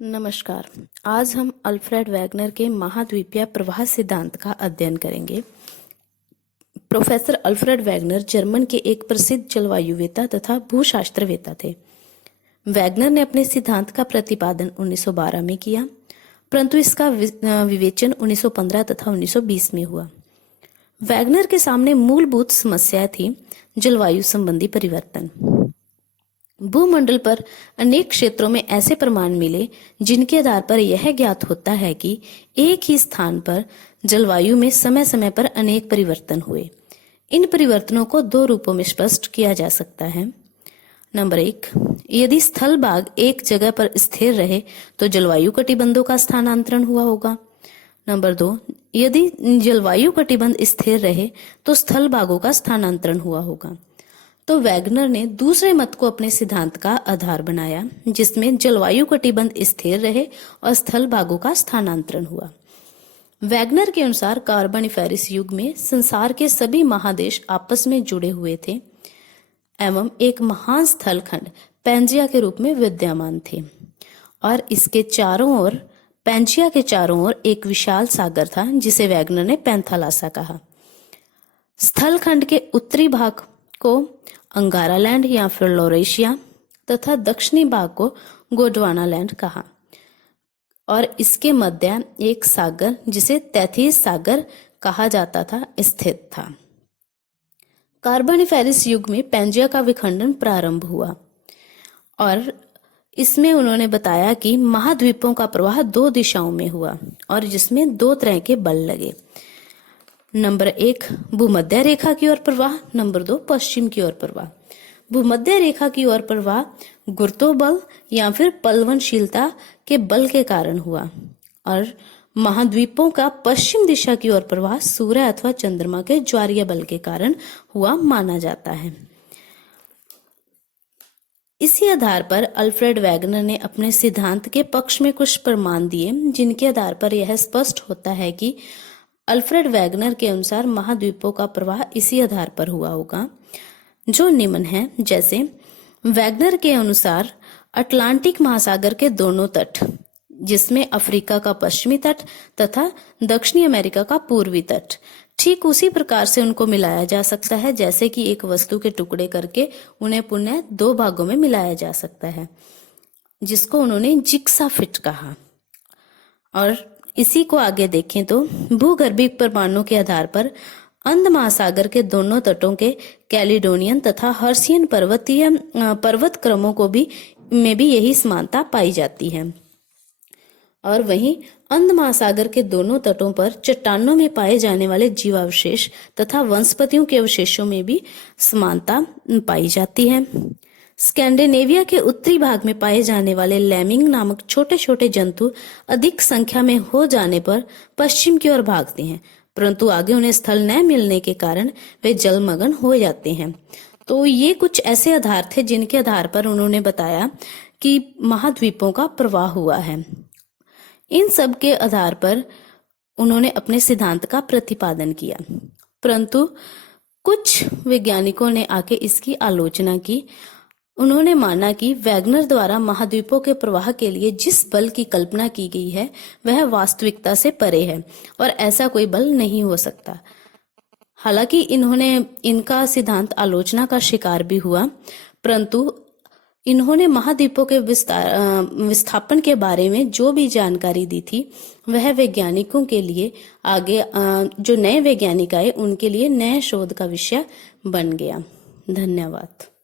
नमस्कार। आज हम अल्फ्रेड वैगनर के महाद्वीपीय प्रवाह सिद्धांत का अध्ययन करेंगे। प्रोफेसर अल्फ्रेड वैगनर जर्मन के एक प्रसिद्ध जलवायुवेत्ता तथा भूशास्त्रवेत्ता थे। वैगनर ने अपने सिद्धांत का प्रतिपादन 1912 में किया, परंतु इसका विवेचन 1915 तथा 1920 में हुआ। वैगनर के सामने मूलभूत समस्या थी जलवायु संबंधी परिवर्तन। भूमंडल पर अनेक क्षेत्रों में ऐसे प्रमाण मिले जिनके आधार पर यह ज्ञात होता है कि एक ही स्थान पर जलवायु में समय समय पर अनेक परिवर्तन हुए। इन परिवर्तनों को दो रूपों में स्पष्ट किया जा सकता है। नंबर 1, यदि स्थल भाग एक जगह पर स्थिर रहे तो जलवायु कटिबंधों का स्थानांतरण हुआ होगा। नंबर 2, यदि जलवायु कटिबंध स्थिर रहे तो स्थल भागों का स्थानांतरण हुआ होगा। तो वैगनर ने दूसरे मत को अपने सिद्धांत का आधार बनाया, जिसमें जलवायु कटिबंध स्थिर रहे और स्थल भागों का स्थानांतरण हुआ। वैगनर के अनुसार कार्बोनिफेरस युग में संसार के सभी महादेश आपस में जुड़े हुए थे एवं एक महान स्थल खंड पैंजिया के रूप में विद्यमान थे और इसके चारों ओर पैंजिया के चारों ओर एक विशाल सागर था जिसे वैगनर ने पैंथालासा कहा। स्थल खंड के उत्तरी भाग को अंगारा लैंड या फिर लॉरेशिया तथा दक्षिणी भाग को गोंडवाना लैंड कहा और इसके मध्य एक सागर जिसे तैथिस सागर कहा जाता था स्थित था। कार्बोनिफेरस युग में पैंजिया का विखंडन प्रारंभ हुआ और इसमें उन्होंने बताया कि महाद्वीपों का प्रवाह दो दिशाओं में हुआ और जिसमें दो तरह के बल लगे। नंबर 1, भूमध्य रेखा की ओर प्रवाह। नंबर 2, पश्चिम की ओर प्रवाह। भूमध्य रेखा की ओर प्रवाह गुरुत्व बल या फिर पलवनशीलता के बल के कारण हुआ और महाद्वीपों का पश्चिम दिशा की ओर प्रवाह सूर्य अथवा चंद्रमा के ज्वारीय बल के कारण हुआ माना जाता है। इसी आधार पर अल्फ्रेड वैगनर ने अपने सिद्धांत के पक्ष में कुछ प्रमाण दिए, जिनके आधार पर यह स्पष्ट होता है कि अल्फ्रेड वैगनर के अनुसार महाद्वीपों का प्रवाह इसी आधार पर हुआ होगा, जो निम्न है। जैसे वैगनर के अनुसार अटलांटिक महासागर के दोनों तट, जिसमें अफ्रीका का पश्चिमी तट तथा दक्षिणी अमेरिका का पूर्वी तट, ठीक उसी प्रकार से उनको मिलाया जा सकता है जैसे कि एक वस्तु के टुकड़े करके उन्हें पुनः दो भागों में मिलाया जा सकता है, जिसको उन्होंने जिग्सा फिट कहा। और इसी को आगे देखें तो भूगर्भिक प्रमाणों के आधार पर अंध महासागर के दोनों तटों के कैलिडोनियन तथा हर्सियन पर्वत क्रमों को में भी यही समानता पाई जाती है और वहीं अंध महासागर के दोनों तटों पर चट्टानों में पाए जाने वाले जीवावशेष तथा वनस्पतियों के अवशेषों में भी समानता पाई जाती है। स्कैंडिनेविया के उत्तरी भाग में पाए जाने वाले लैमिंग नामक छोटे छोटे जंतु अधिक संख्या में हो जाने पर पश्चिम की ओर भागते हैं, परंतु आगे उन्हें स्थल न मिलने के कारण वे जलमग्न हो जाते हैं। तो ये कुछ ऐसे आधार थे जिनके आधार पर उन्होंने बताया कि महाद्वीपों का प्रवाह हुआ है। इन सब के आधार पर उन्होंने अपने सिद्धांत का प्रतिपादन किया, परंतु कुछ वैज्ञानिकों ने आके इसकी आलोचना की। उन्होंने माना कि वैगनर द्वारा महाद्वीपों के प्रवाह के लिए जिस बल की कल्पना की गई है वह वास्तविकता से परे है और ऐसा कोई बल नहीं हो सकता। हालांकि इनका सिद्धांत आलोचना का शिकार भी हुआ, परंतु इन्होंने महाद्वीपों के विस्थापन के बारे में जो भी जानकारी दी थी वह वैज्ञानिकों के लिए आगे जो नए वैज्ञानिक आए उनके लिए नए शोध का विषय बन गया। धन्यवाद।